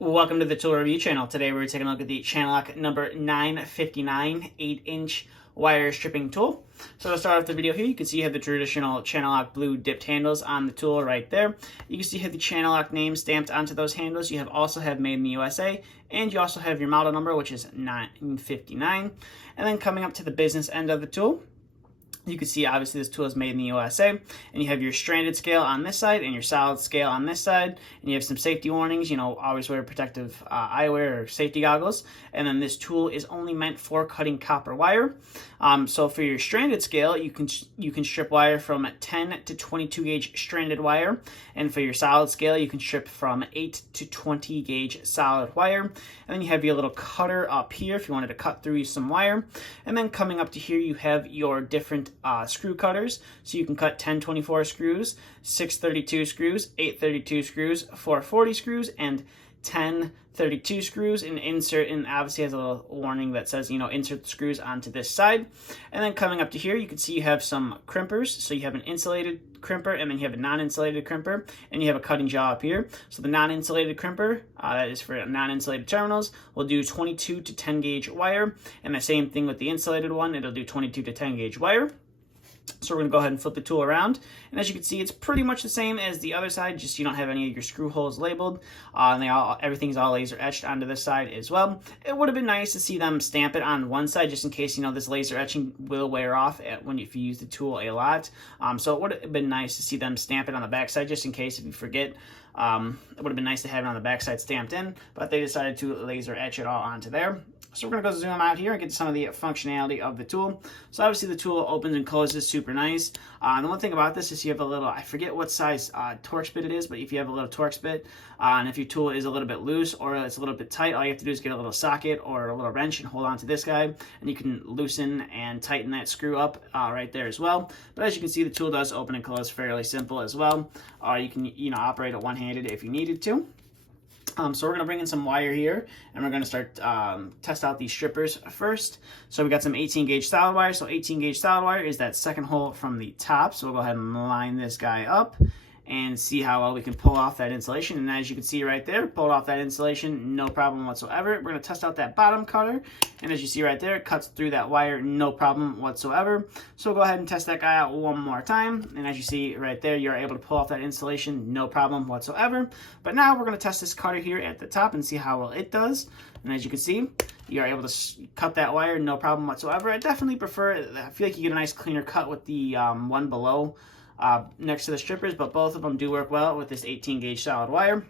Welcome to the tool review channel. Today we're taking a look at the ChannelLock number 959 8-inch wire stripping tool. So to start off the video here, you can see you have the traditional ChannelLock blue dipped handles on the tool right there. You can see you have the ChannelLock name stamped onto those handles. You also have made in the USA, and you also have your model number, which is 959. And then coming up to the business end of the tool, you can see obviously this tool is made in the USA, and you have your stranded scale on this side and your solid scale on this side, and you have some safety warnings, always wear protective eyewear or safety goggles. And then this tool is only meant for cutting copper wire. So for your stranded scale, you can strip wire from 10 to 22 gauge stranded wire, and for your solid scale, you can strip from 8 to 20 gauge solid wire. And then you have your little cutter up here if you wanted to cut through some wire. And then coming up to here, you have your different screw cutters. So you can cut 1024 screws, 632 screws, 832 screws, 440 screws, and 1032 screws, and insert, and obviously has a little warning that says, insert the screws onto this side. And then coming up to here, you can see you have some crimpers. So you have an insulated crimper, and then you have a non-insulated crimper, and you have a cutting jaw up here. So the non-insulated crimper, that is for non-insulated terminals, will do 22 to 10 gauge wire, and the same thing with the insulated one, it'll do 22 to 10 gauge wire. So we're going to go ahead and flip the tool around, and as you can see, it's pretty much the same as the other side, just you don't have any of your screw holes labeled, and everything's all laser etched onto this side as well. It would have been nice to see them stamp it on one side, just in case this laser etching will wear off if you use the tool a lot. So it would have been nice to see them stamp it on the back side, just in case if you forget. It would have been nice to have it on the back side stamped in, but they decided to laser etch it all onto there. So we're going to go zoom out here and get to some of the functionality of the tool. So obviously the tool opens and closes super nice. The one thing about this is you have a little, I forget what size Torx bit it is, but if you have a little Torx bit, and if your tool is a little bit loose or it's a little bit tight, all you have to do is get a little socket or a little wrench and hold on to this guy, and you can loosen and tighten that screw up right there as well. But as you can see, the tool does open and close fairly simple as well. You can operate it one-handed if you needed to. So we're going to bring in some wire here, and we're going to start test out these strippers first. So we got some 18 gauge solid wire. So 18 gauge solid wire is that second hole from the top. So we'll go ahead and line this guy up and see how well we can pull off that insulation. And as you can see right there, pulled off that insulation, no problem whatsoever. We're going to test out that bottom cutter, and as you see right there, it cuts through that wire, no problem whatsoever. So we'll go ahead and test that guy out one more time, and as you see right there, you're able to pull off that insulation, no problem whatsoever. But now we're going to test this cutter here at the top and see how well it does. And as you can see, you're able to cut that wire, no problem whatsoever. I definitely prefer, I feel like you get a nice cleaner cut with the one below next to the strippers, but both of them do work well with this 18 gauge solid wire.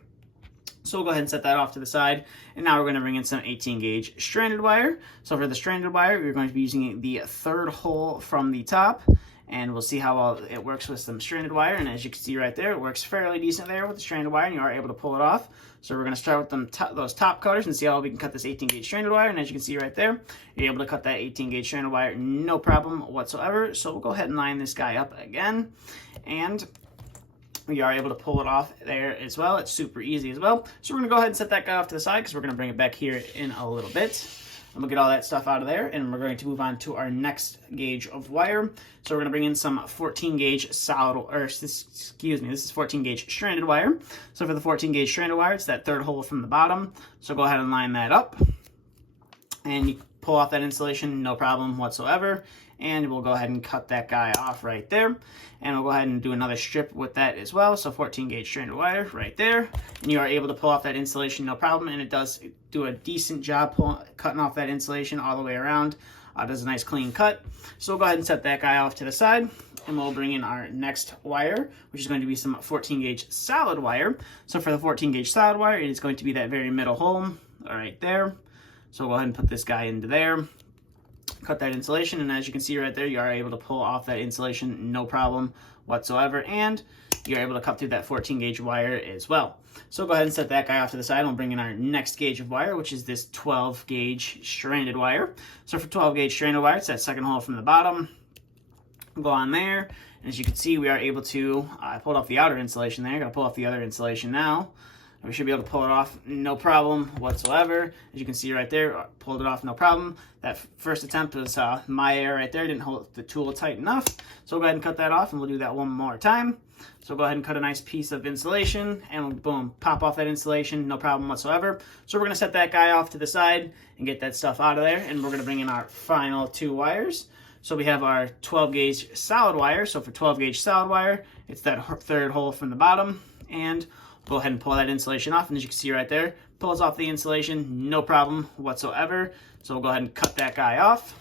So we'll go ahead and set that off to the side, and now we're going to bring in some 18 gauge stranded wire. So for the stranded wire, we're going to be using the third hole from the top, and we'll see how well it works with some stranded wire. And as you can see right there, it works fairly decent there with the stranded wire, and you are able to pull it off. So we're going to start with those top cutters and see how we can cut this 18 gauge stranded wire. And as you can see right there, you're able to cut that 18 gauge stranded wire, no problem whatsoever. So we'll go ahead and line this guy up again, and we are able to pull it off there as well. It's super easy as well. So we're going to go ahead and set that guy off to the side because we're going to bring it back here in a little bit. And we'll get all that stuff out of there, and we're going to move on to our next gauge of wire. So we're going to bring in some 14 gauge solid, or excuse me, this is 14 gauge stranded wire. So for the 14 gauge stranded wire, it's that third hole from the bottom. So go ahead and line that up, and you pull off that insulation, no problem whatsoever. And we'll go ahead and cut that guy off right there. And we'll go ahead and do another strip with that as well. So 14 gauge stranded wire right there. And you are able to pull off that insulation, no problem. And it does do a decent job cutting off that insulation all the way around. Does a nice clean cut. So we'll go ahead and set that guy off to the side. And we'll bring in our next wire, which is going to be some 14 gauge solid wire. So for the 14 gauge solid wire, it is going to be that very middle hole right there. So we'll go ahead and put this guy into there. Cut that insulation, and as you can see right there, you are able to pull off that insulation, no problem whatsoever, and you're able to cut through that 14 gauge wire as well. So go ahead and set that guy off to the side, and we'll bring in our next gauge of wire, which is this 12 gauge stranded wire. So for 12 gauge stranded wire, it's that second hole from the bottom. We'll go on there, and as you can see, we are able to, I pulled off the outer insulation there, gotta pull off the other insulation now. We should be able to pull it off no problem whatsoever. As you can see right there, pulled it off no problem. That first attempt was my error right there, didn't hold the tool tight enough. So we'll go ahead and cut that off, and we'll do that one more time. So go ahead and cut a nice piece of insulation, and boom, pop off that insulation, no problem whatsoever. So we're gonna set that guy off to the side and get that stuff out of there, and we're gonna bring in our final 2 wires. So we have our 12 gauge solid wire. So for 12 gauge solid wire, it's that 3rd hole from the bottom, and go ahead and pull that insulation off, and as you can see right there, pulls off the insulation, no problem whatsoever. So we'll go ahead and cut that guy off,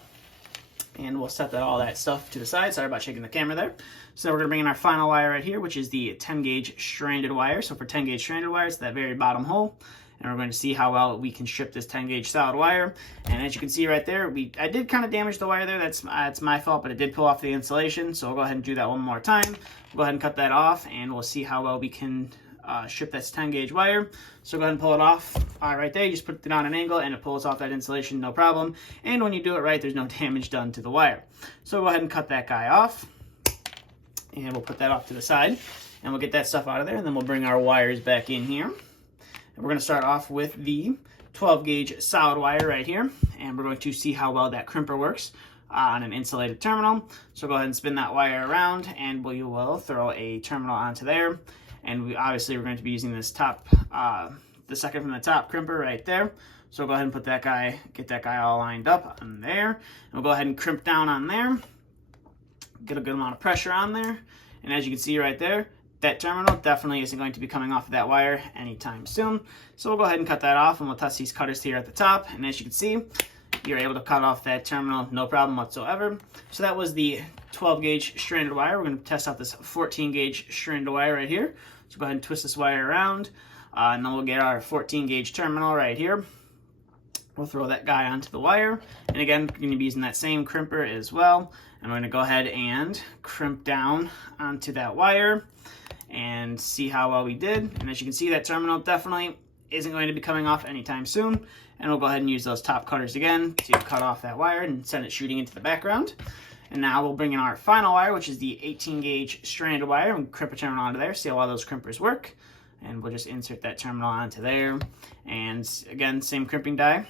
and we'll set all that stuff to the side. Sorry about shaking the camera there. So we're gonna bring in our final wire right here, which is the 10 gauge stranded wire. So for 10 gauge stranded wire, it's that very bottom hole. And we're going to see how well we can strip this 10 gauge solid wire. And as you can see right there, I did kind of damage the wire there. That's my fault, but it did pull off the insulation. So we'll go ahead and do that one more time. We'll go ahead and cut that off, and we'll see how well we can strip this 10 gauge wire. So go ahead and pull it off. Right there, you just put it on an angle, and it pulls off that insulation, no problem. And when you do it right, there's no damage done to the wire. So we'll go ahead and cut that guy off, and we'll put that off to the side, and we'll get that stuff out of there, and then we'll bring our wires back in here. We're going to start off with the 12 gauge solid wire right here, and we're going to see how well that crimper works on an insulated terminal. So go ahead and spin that wire around, and we will throw a terminal onto there. And obviously we're going to be using this top, the second from the top crimper right there. So go ahead and put that guy, get that guy all lined up on there. And we'll go ahead and crimp down on there, get a good amount of pressure on there. And as you can see right there, that terminal definitely isn't going to be coming off of that wire anytime soon. So we'll go ahead and cut that off, and we'll test these cutters here at the top. And as you can see, you're able to cut off that terminal, no problem whatsoever. So that was the 12 gauge stranded wire. We're going to test out this 14 gauge stranded wire right here. So go ahead and twist this wire around, and then we'll get our 14 gauge terminal right here. We'll throw that guy onto the wire. And again, we're going to be using that same crimper as well. I'm going to go ahead and crimp down onto that wire and see how well we did. And as you can see, that terminal definitely isn't going to be coming off anytime soon. And we'll go ahead and use those top cutters again to cut off that wire and send it shooting into the background. And now we'll bring in our final wire, which is the 18 gauge stranded wire, and crimp a terminal onto there, see how well those crimpers work. And we'll just insert that terminal onto there. And again, same crimping die.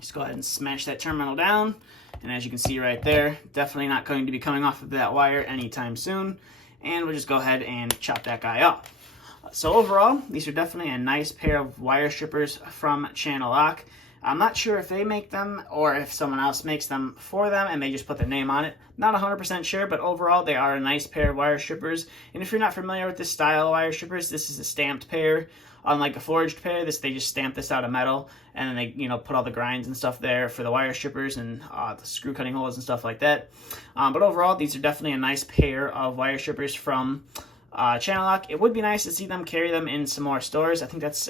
Just go ahead and smash that terminal down. And as you can see right there, definitely not going to be coming off of that wire anytime soon. And we'll just go ahead and chop that guy off. So overall, these are definitely a nice pair of wire strippers from ChannelLock. I'm not sure if they make them or if someone else makes them for them and they just put their name on it. Not 100% sure, but overall they are a nice pair of wire strippers. And if you're not familiar with this style of wire strippers, this is a stamped pair. Unlike a forged pair, they just stamp this out of metal, and then they put all the grinds and stuff there for the wire strippers and the screw cutting holes and stuff like that. But overall, these are definitely a nice pair of wire strippers from ChannelLock. It would be nice to see them carry them in some more stores. I think that's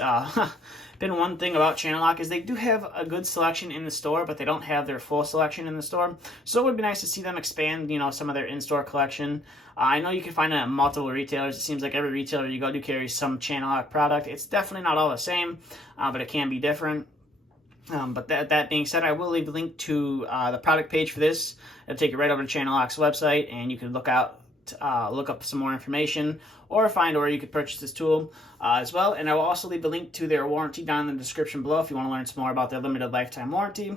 been one thing about ChannelLock is they do have a good selection in the store, but they don't have their full selection in the store. So it would be nice to see them expand, some of their in-store collection. I know you can find it at multiple retailers. It seems like every retailer you go to carries some ChannelLock product. It's definitely not all the same, but it can be different. But that being said, I will leave a link to the product page for this. It'll take you right over to ChannelLock's website, and you can look up some more information or find where you could purchase this tool as well. And I will also leave a link to their warranty down in the description below if you want to learn some more about their limited lifetime warranty.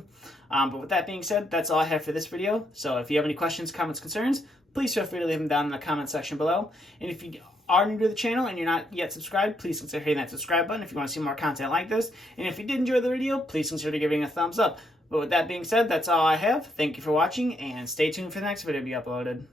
But with that being said, that's all I have for this video. So if you have any questions, comments, concerns, please feel free to leave them down in the comment section below. And if you are new to the channel and you're not yet subscribed, please consider hitting that subscribe button if you want to see more content like this. And if you did enjoy the video, please consider giving it a thumbs up. But with that being said, that's all I have. Thank you for watching, and stay tuned for the next video to be uploaded.